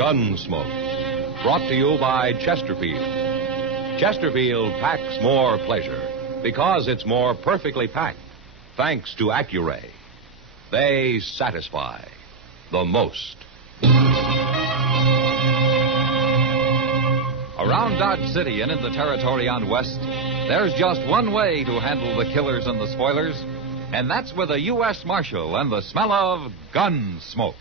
Gunsmoke. Brought to you by Chesterfield. Chesterfield packs more pleasure because it's more perfectly packed, thanks to Accuray. They satisfy the most. Around Dodge City and in the territory on West, there's just one way to handle the killers and the spoilers, and that's with a U.S. Marshal and the smell of Gunsmoke.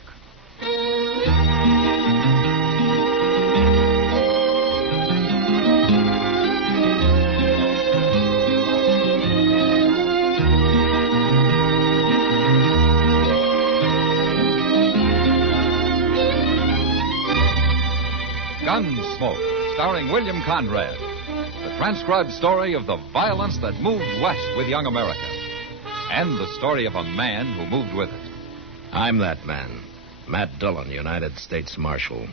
Gunsmoke, starring William Conrad. The transcribed story of the violence that moved west with young America. And the story of a man who moved with it. I'm that man, Matt Dillon, United States Marshal.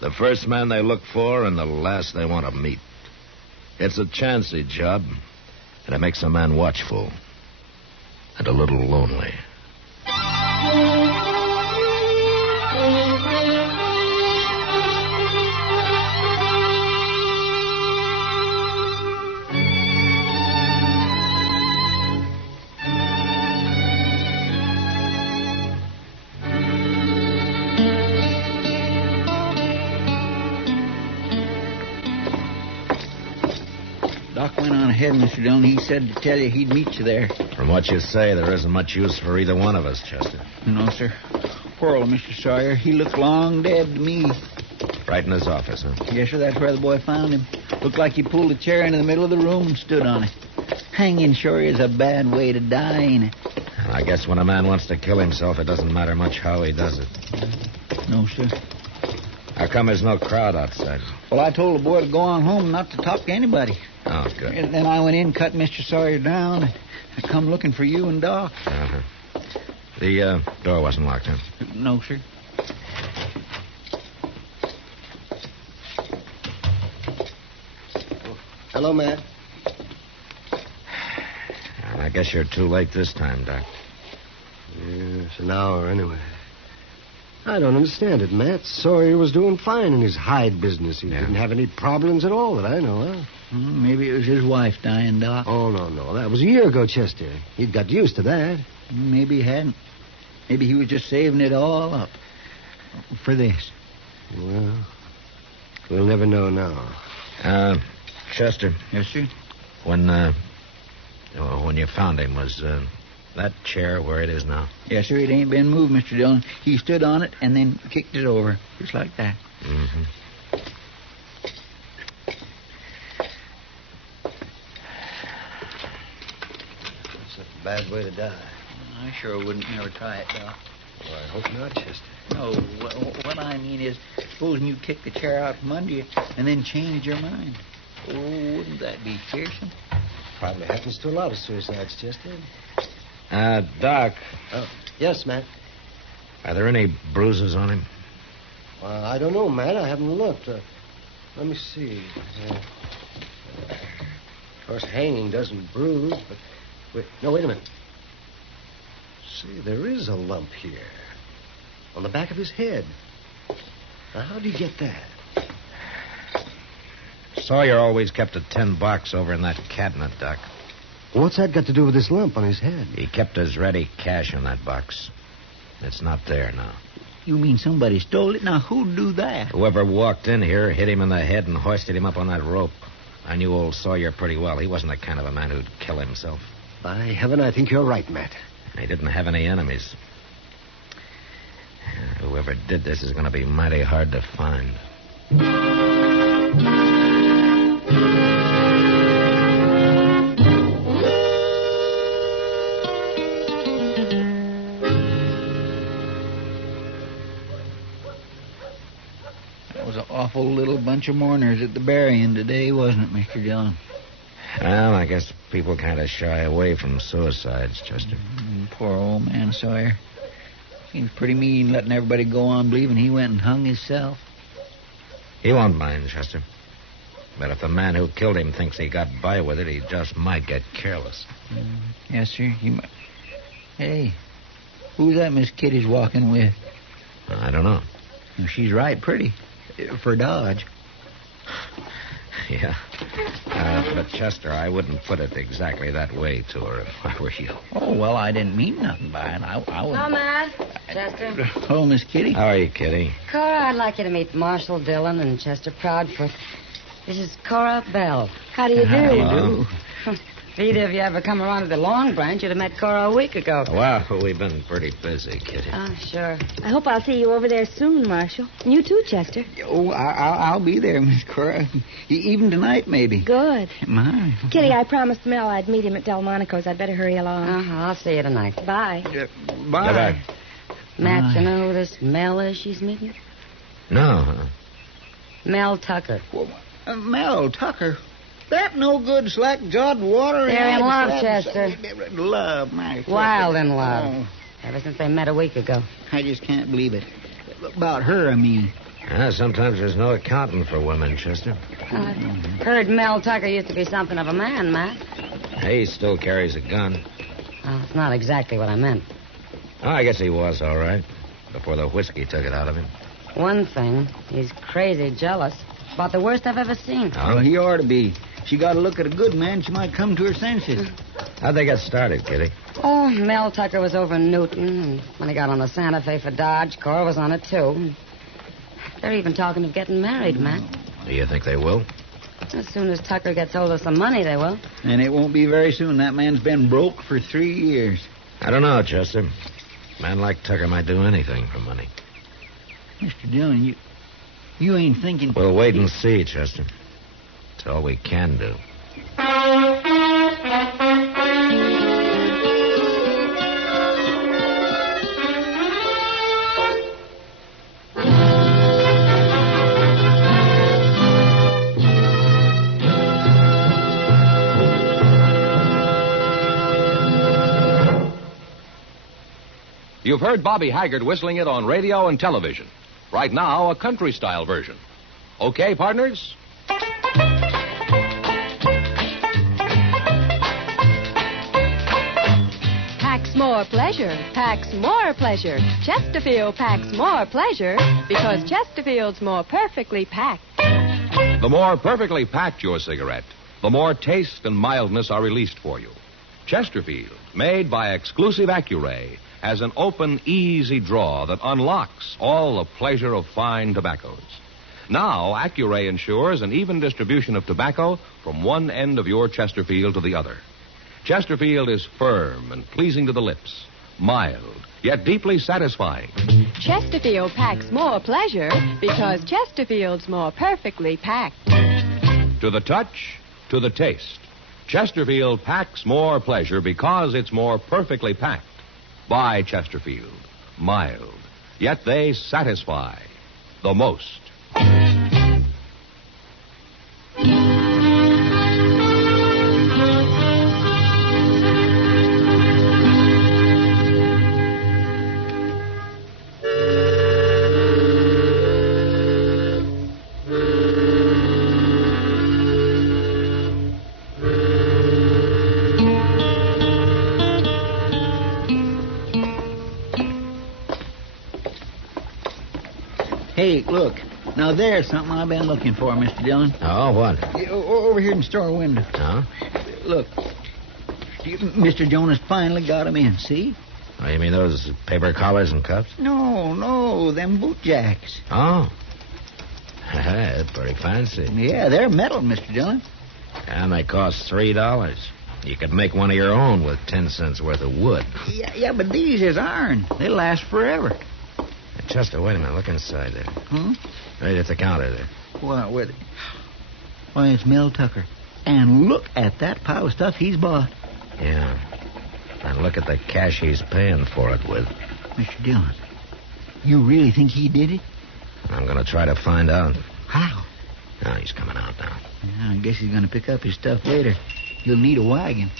The first man they look for and the last they want to meet. It's a chancy job, and it makes a man watchful and a little lonely. Doc went on ahead, Mr. Dillon. He said to tell you he'd meet you there. From what you say, there isn't much use for either one of us, Chester. No, sir. Poor old Mr. Sawyer. He looks long dead to me. Right in his office, huh? Yes, sir. That's where the boy found him. Looked like he pulled a chair into the middle of the room and stood on it. Hanging sure is a bad way to die, ain't it? Well, I guess when a man wants to kill himself, it doesn't matter much how he does it. No, sir. How come there's no crowd outside? Well, I told the boy to go on home, not to talk to anybody. Oh, good. And then I went in, cut Mr. Sawyer down, and I come looking for you and Doc. Uh-huh. The door wasn't locked, huh? No, sir. Hello, Matt. Well, I guess you're too late this time, Doc. Yes, an hour anyway. I don't understand it, Matt. Sawyer was doing fine in his hide business. He didn't have any problems at all that I know of. Maybe it was his wife dying, Doc. Oh, no. That was a year ago, Chester. He'd got used to that. Maybe he hadn't. Maybe he was just saving it all up for this. Well, we'll never know now. Chester. Yes, sir? When you found him, was that chair where it is now? Yes, sir. It ain't been moved, Mr. Dillon. He stood on it and then kicked it over, just like that. Mm-hmm. That's a bad way to die. I sure wouldn't never try it, Doc. Well, I hope not, Chester. No, what I mean is, supposing you kick the chair out from under you and then change your mind. Oh, wouldn't that be fearsome? Probably happens to a lot of suicides, Chester. Doc. Oh, yes, Matt. Are there any bruises on him? Well, I don't know, Matt. I haven't looked. Let me see. Of course, hanging doesn't bruise, but... Wait a minute. See, there is a lump here. On the back of his head. Now, how'd he get that? Sawyer always kept a tin box over in that cabinet, Doc. What's that got to do with this lump on his head? He kept his ready cash in that box. It's not there now. You mean somebody stole it? Now, who'd do that? Whoever walked in here hit him in the head and hoisted him up on that rope. I knew old Sawyer pretty well. He wasn't the kind of a man who'd kill himself. By heaven, I think you're right, Matt. He didn't have any enemies. Whoever did this is going to be mighty hard to find. That was an awful little bunch of mourners at the burying today, wasn't it, Mr. Dillon? Well, I guess people kind of shy away from suicides, Chester. Poor old man Sawyer. He was pretty mean letting everybody go on believing he went and hung himself. He won't mind, Chester. But if the man who killed him thinks he got by with it, he just might get careless. Yes, sir. He might. Hey, who's that Miss Kitty's walking with? I don't know. She's right pretty. For Dodge. Yeah. But, Chester, I wouldn't put it exactly that way to her if I were you. Oh, well, I didn't mean nothing by it. I wouldn't. Hello, Matt. Chester. Hello, Miss Kitty. How are you, Kitty? Cora, I'd like you to meet Marshal Dillon and Chester Proudfoot. This is Cora Bell. How do you do? Hello. If either of you ever come around to the Long Branch, you'd have met Cora a week ago. Well, we've been pretty busy, Kitty. Oh, sure. I hope I'll see you over there soon, Marshal. You too, Chester. Oh, I'll be there, Miss Cora. Even tonight, maybe. Good. My. Kitty, I promised Mel I'd meet him at Delmonico's. I'd better hurry along. I'll see you tonight. Bye. Bye. Goodbye. Matt, you know who this Mel is she's meeting? No. Mel Tucker. Mel Tucker. That no good slack-jawed water. They're in love, Chester. Love, my. Wild in love. Ever since they met a week ago. I just can't believe it. About her, I mean. Sometimes there's no accounting for women, Chester. I heard Mel Tucker used to be something of a man, Matt. He still carries a gun. Well, it's not exactly what I meant. Oh, I guess he was all right. Before the whiskey took it out of him. One thing, he's crazy jealous. About the worst I've ever seen. Oh? Well, he ought to be. She got to look at a good man, she might come to her senses. How'd they get started, Kitty? Oh, Mel Tucker was over in Newton, and when he got on the Santa Fe for Dodge, Cora was on it, too. They're even talking of getting married, Matt. Do you think they will? As soon as Tucker gets hold of some money, they will. And it won't be very soon. That man's been broke for 3 years. I don't know, Chester. A man like Tucker might do anything for money. Mr. Dillon, you ain't thinking... We'll wait and see, Chester. It's all we can do. You've heard Bobby Haggart whistling it on radio and television. Right now, a country-style version. Okay, partners? Packs more pleasure, packs more pleasure. Chesterfield packs more pleasure because Chesterfield's more perfectly packed. The more perfectly packed your cigarette, the more taste and mildness are released for you. Chesterfield, made by exclusive Accuray, has an open, easy draw that unlocks all the pleasure of fine tobaccos. Now, Accuray ensures an even distribution of tobacco from one end of your Chesterfield to the other. Chesterfield is firm and pleasing to the lips, mild, yet deeply satisfying. Chesterfield packs more pleasure because Chesterfield's more perfectly packed. To the touch, to the taste, Chesterfield packs more pleasure because it's more perfectly packed. By Chesterfield, mild, yet they satisfy the most. Hey, look. Now, there's something I've been looking for, Mr. Dillon. Oh, what? Over here in the store window. Huh? Look. Mr. Jonas finally got him in, see? Oh, you mean those paper collars and cuffs? No, them boot jacks. Oh. That's pretty fancy. Yeah, they're metal, Mr. Dillon. And they cost $3. You could make one of your own with 10 cents worth of wood. Yeah, but these is iron. They last forever. Chester, wait a minute. Look inside there. Right at the counter there. What? Why, it's Mel Tucker. And look at that pile of stuff he's bought. Yeah. And look at the cash he's paying for it with. Mr. Dillon, you really think he did it? I'm going to try to find out. How? Oh, he's coming out now. Yeah, I guess he's going to pick up his stuff later. He'll need a wagon.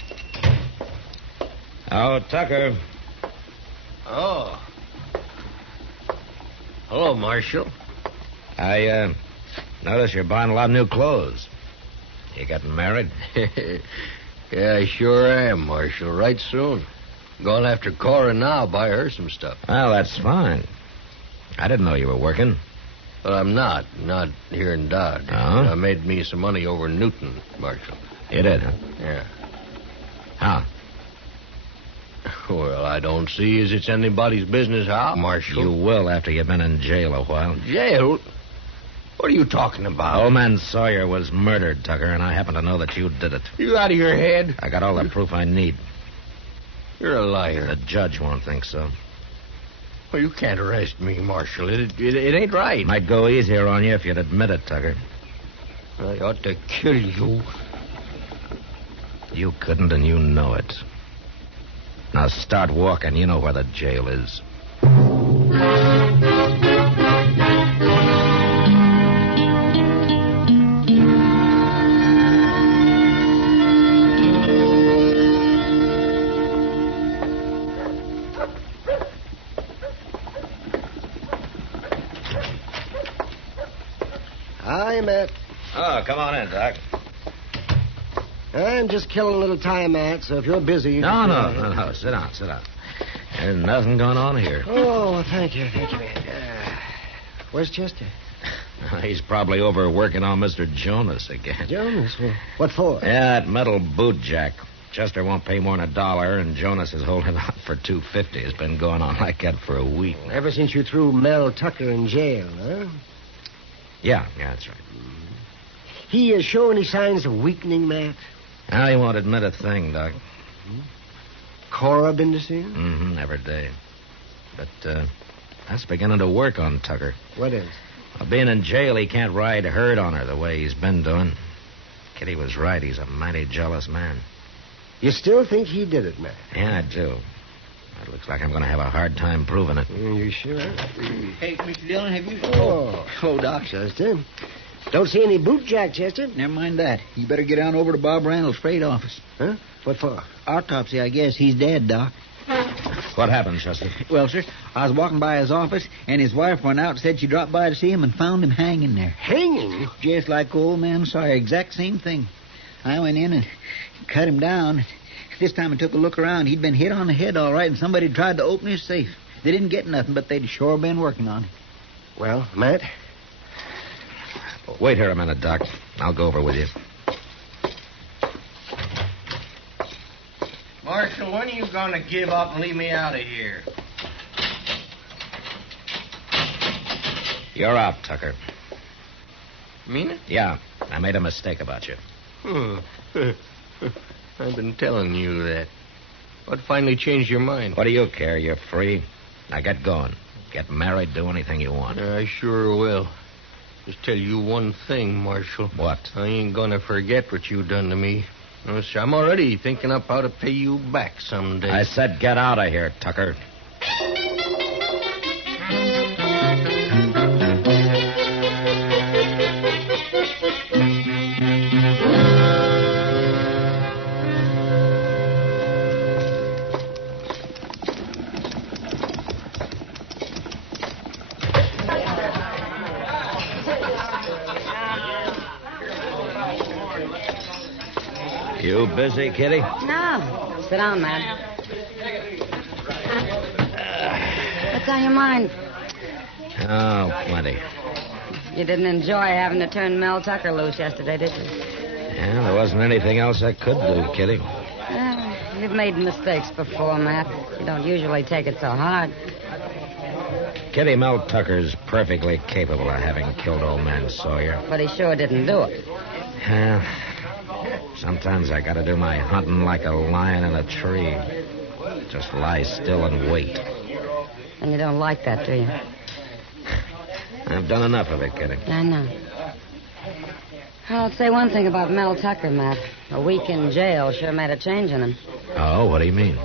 Oh, Tucker. Oh. Hello, Marshal. I notice you're buying a lot of new clothes. You getting married? Yeah, I sure am, Marshal. Right soon. Going after Cora now, buy her some stuff. Well, that's fine. I didn't know you were working. Well, I'm not. Not here in Dodge. Oh? I made me some money over in Newton, Marshal. You did, huh? Yeah. How? Well, I don't see as it's anybody's business how, Marshal. You will after you've been in jail a while. Jail? What are you talking about? Old man Sawyer was murdered, Tucker, and I happen to know that you did it. You out of your head? I got all the proof I need. You're a liar. The judge won't think so. Well, you can't arrest me, Marshal. It ain't right. Might go easier on you if you'd admit it, Tucker. I ought to kill you. You couldn't, and you know it. Now start walking. You know where the jail is. Hi, Matt. Oh, come on in, Doc. I'm just killing a little time, Matt, so if you're busy... you No. Sit down. There's nothing going on here. Oh, thank you, Matt. Where's Chester? He's probably over working on Mr. Jonas again. Jonas? Well, what for? Yeah, that metal boot jack. Chester won't pay more than $1, and Jonas is holding out for $2.50. It's been going on like that for a week. Ever since you threw Mel Tucker in jail, huh? Yeah, that's right. He show any signs of weakening, Matt? Now, he won't admit a thing, Doc. Cora been to see him? Mm-hmm, every day. But, that's beginning to work on Tucker. What is? Well, being in jail, he can't ride herd on her the way he's been doing. Kitty was right. He's a mighty jealous man. You still think he did it, Matt? Yeah, I do. It looks like I'm going to have a hard time proving it. You sure? Hey, Mr. Dillon, have you... Oh, Doc. Chester. Don't see any boot jack, Chester. Never mind that. You better get on over to Bob Randall's freight office. Huh? What for? Autopsy, I guess. He's dead, Doc. What happened, Chester? Well, sir, I was walking by his office, and his wife went out and said she dropped by to see him and found him hanging there. Hanging? Just like old man Sawyer. Exact same thing. I went in and cut him down. This time I took a look around. He'd been hit on the head all right, and somebody tried to open his safe. They didn't get nothing, but they'd sure been working on it. Well, Matt? Wait here a minute, Doc. I'll go over with you. Marshal, when are you going to give up and leave me out of here? You're out, Tucker. Mean it? Yeah, I made a mistake about you. I've been telling you that. What finally changed your mind? What do you care? You're free. Now get going. Get married, do anything you want. I sure will. Just tell you one thing, Marshal. What? I ain't gonna forget what you done to me. I'm already thinking up how to pay you back someday. I said get out of here, Tucker. You busy, Kitty? No. Sit down, Matt. What's on your mind? Oh, plenty. You didn't enjoy having to turn Mel Tucker loose yesterday, did you? Yeah, there wasn't anything else I could do, Kitty. Well, you've made mistakes before, Matt. You don't usually take it so hard. Kitty, Mel Tucker's perfectly capable of having killed old man Sawyer. But he sure didn't do it. Yeah. Sometimes I gotta do my hunting like a lion in a tree. Just lie still and wait. And you don't like that, do you? I've done enough of it, Kitty. I know. I'll say one thing about Mel Tucker, Matt. A week in jail sure made a change in him. Oh, what do you mean?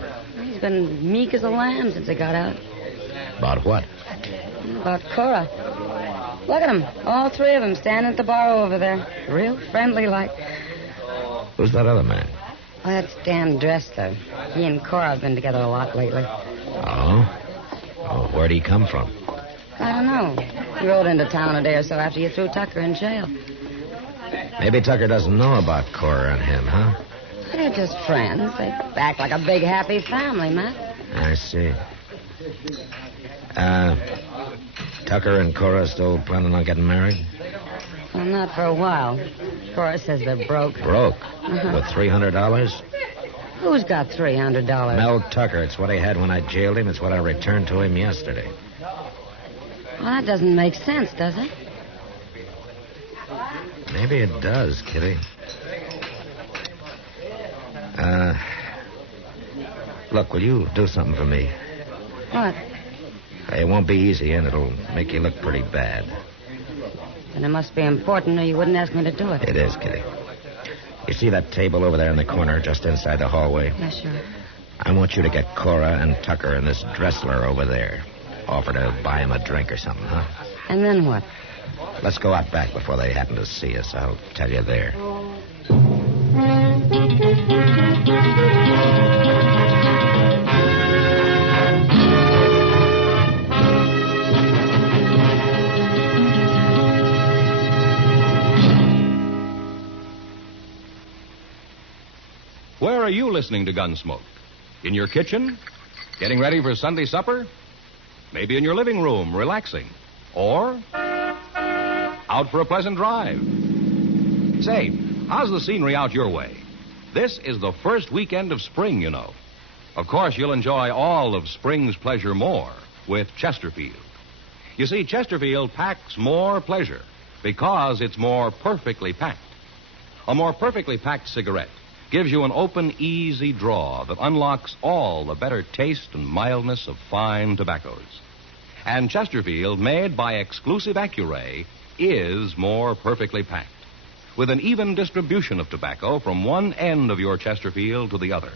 He's been meek as a lamb since he got out. About what? About Cora. Look at them. All three of them standing at the bar over there. Real friendly like. Who's that other man? Oh, that's Dan Dresser. He and Cora have been together a lot lately. Oh? Oh, where'd he come from? I don't know. He rode into town a day or so after you threw Tucker in jail. Maybe Tucker doesn't know about Cora and him, huh? They're just friends. They act like a big, happy family, Matt. I see. Tucker and Cora still planning on getting married? Well, not for a while. Cora says they're broke. Broke? With $300? Who's got $300? Mel Tucker. It's what he had when I jailed him. It's what I returned to him yesterday. Well, that doesn't make sense, does it? Maybe it does, Kitty. Look, will you do something for me? What? It won't be easy, and it'll make you look pretty bad. Then it must be important, or you wouldn't ask me to do it. It is, Kitty. You see that table over there in the corner, just inside the hallway? Yeah, sure. I want you to get Cora and Tucker and this Dressler over there. Offer to buy him a drink or something, huh? And then what? Let's go out back before they happen to see us. I'll tell you there. Where are you listening to Gunsmoke? In your kitchen? Getting ready for Sunday supper? Maybe in your living room, relaxing. Or out for a pleasant drive. Say, how's the scenery out your way? This is the first weekend of spring, you know. Of course, you'll enjoy all of spring's pleasure more with Chesterfield. You see, Chesterfield packs more pleasure because it's more perfectly packed. A more perfectly packed cigarette gives you an open, easy draw that unlocks all the better taste and mildness of fine tobaccos. And Chesterfield, made by exclusive Accuray, is more perfectly packed, with an even distribution of tobacco from one end of your Chesterfield to the other.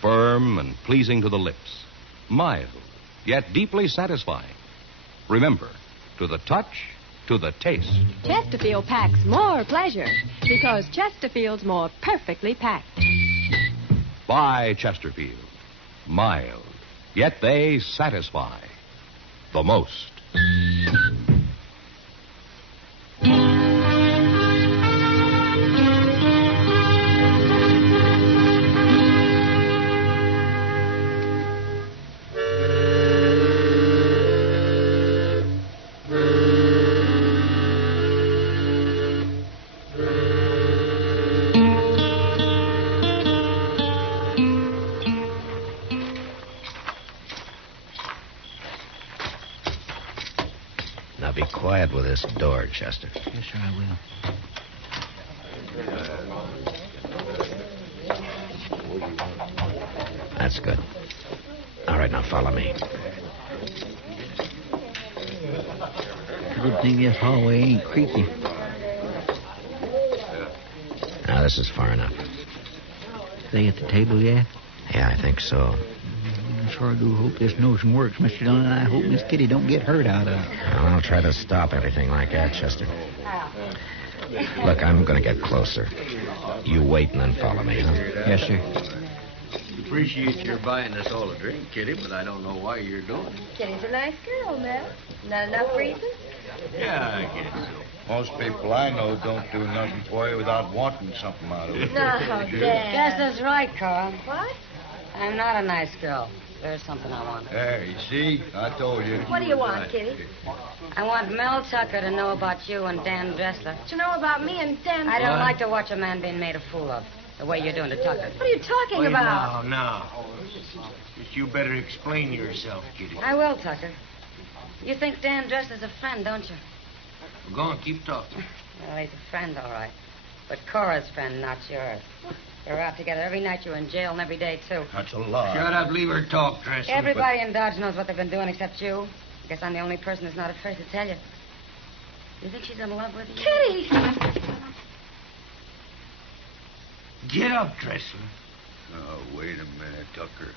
Firm and pleasing to the lips, mild, yet deeply satisfying. Remember, to the touch, to the taste. Chesterfield packs more pleasure because Chesterfield's more perfectly packed. By Chesterfield. Mild, yet they satisfy the most. Now be quiet with this door, Chester. Yes, sir, I will. That's good. All right, now follow me. Good thing this hallway ain't creepy. Now, this is far enough. They at the table yet? Yeah, I think so. I sure do hope this notion works, Mr. Dillon, and I hope Miss Kitty don't get hurt out of it. Well, I'll try to stop everything like that, Chester. Look, I'm going to get closer. You wait and then follow me, huh? Yes, sir. Appreciate your buying us all a drink, Kitty, but I don't know why you're doing it. Kitty's a nice girl, Mel. Not enough reason? Yeah, I guess so. Most people I know don't do nothing for you without wanting something out of it. No, Dad. Yes, that's right, Cora. What? I'm not a nice girl. There's something I want. There, you see? I told you. What do you want, Kitty? I want Mel Tucker to know about you and Dan Dressler. To know about me and Dan. I don't like to watch a man being made a fool of, the way you're doing to Tucker. What are you talking about? No. Just you better explain yourself, Kitty. I will, Tucker. You think Dan Dressler's a friend, don't you? Go on, keep talking. Well, he's a friend, all right. But Cora's friend, not yours. You're out together every night. You're in jail, and every day, too. That's a lie. Shut up, leave her talk, Dressler. Everybody in Dodge knows what they've been doing except you. I guess I'm the only person who's not afraid to tell you. You think she's in love with you? Kitty! Get up, Dressler. Oh, wait a minute, Tucker.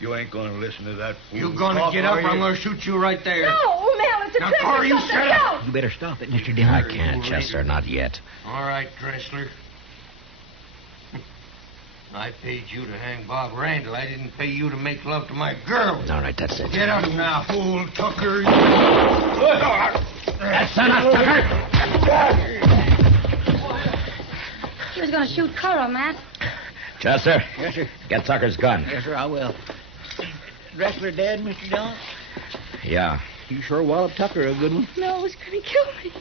You ain't going to listen to that fool. You gonna get up or I'm gonna shoot you right there. No, Mel, it's a Now, trick. Cora, you Something shut up. else. You better stop it, Mr. Dillon. I can't, Chester, not yet. All right, Dressler. I paid you to hang Bob Randall. I didn't pay you to make love to my girl. All right, that's it. Get up now, fool, Tucker. That's enough, Tucker! She was going to shoot Cora, Matt. Chester, Yes, sir. get Tucker's gun. Yes, sir, I will. Dressler dead, Mr. Dillon? Yeah, You sure walloped Tucker a good one. No, it was going to kill me.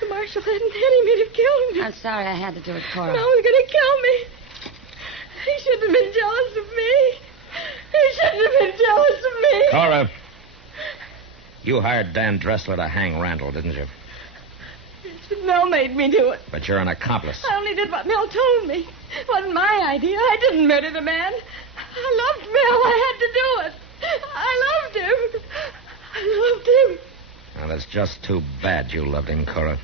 The marshal hadn't any mean of killing me. I'm sorry I had to do it, Cora. No, he was going to kill me. He shouldn't have been jealous of me. He shouldn't have been jealous of me. Cora, you hired Dan Dressler to hang Randall, didn't you? Mel made me do it. But you're an accomplice. I only did what Mel told me. It wasn't my idea. I didn't murder the man. I loved Mel. I had to do it. I loved him. I loved him. Well, it's just too bad you loved him, Cora.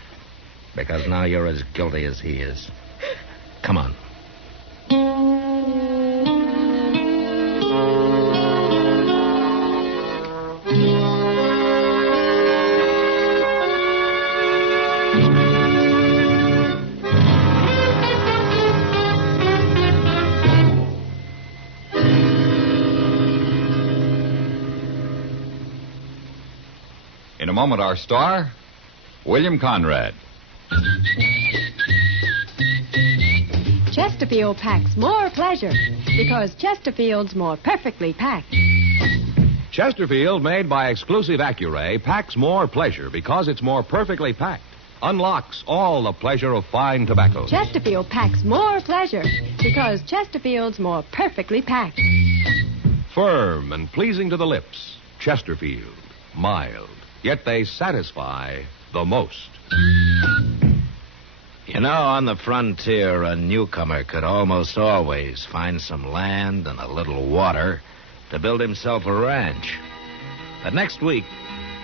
Because now you're as guilty as he is. Come on. In a moment, our star, William Conrad. Chesterfield packs more pleasure because Chesterfield's more perfectly packed. Chesterfield, made by exclusive Accuray, packs more pleasure because it's more perfectly packed. Unlocks all the pleasure of fine tobacco. Chesterfield packs more pleasure because Chesterfield's more perfectly packed. Firm and pleasing to the lips. Chesterfield. Mild. Yet they satisfy the most. You know, on the frontier, a newcomer could almost always find some land and a little water to build himself a ranch. But next week,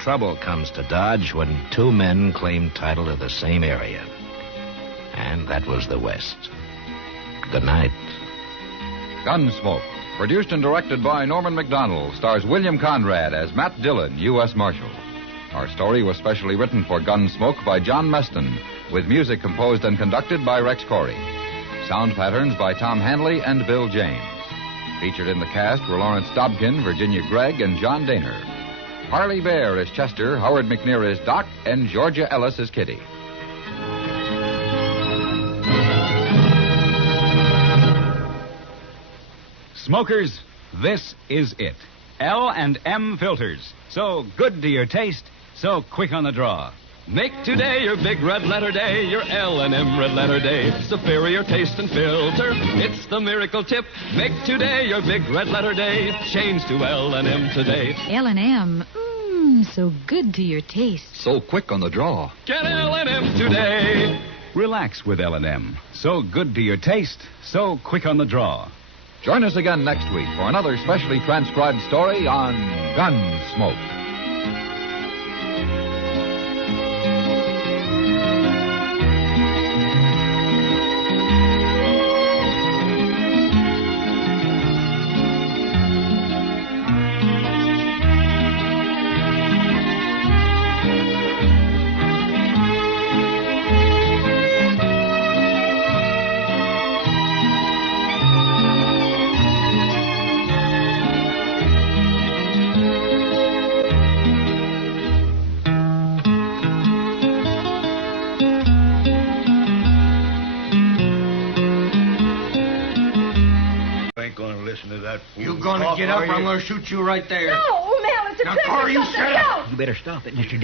trouble comes to Dodge when two men claim title to the same area. And that was the West. Good night. Gunsmoke, produced and directed by Norman MacDonnell, stars William Conrad as Matt Dillon, U.S. Marshal. Our story was specially written for Gunsmoke by John Meston, with music composed and conducted by Rex Corey. Sound patterns by Tom Hanley and Bill James. Featured in the cast were Lawrence Dobkin, Virginia Gregg, and John Daner. Parley Baer as Chester, Howard McNear as Doc, and Georgia Ellis as Kitty. Smokers, this is it. L&M filters. So good to your taste, so quick on the draw. Make today your big red letter day, your L&M red letter day. Superior taste and filter, it's the miracle tip. Make today your big red letter day. Change to L&M today. L&M, so good to your taste. So quick on the draw. Get L&M today. Relax with L&M. So good to your taste, so quick on the draw. Join us again next week for another specially transcribed story on Gunsmoke. You gonna get up or I'm gonna shoot you right there. No, Mel, it's a Now, trick. Cora, you It's shut something up. else. You better stop it, Mr.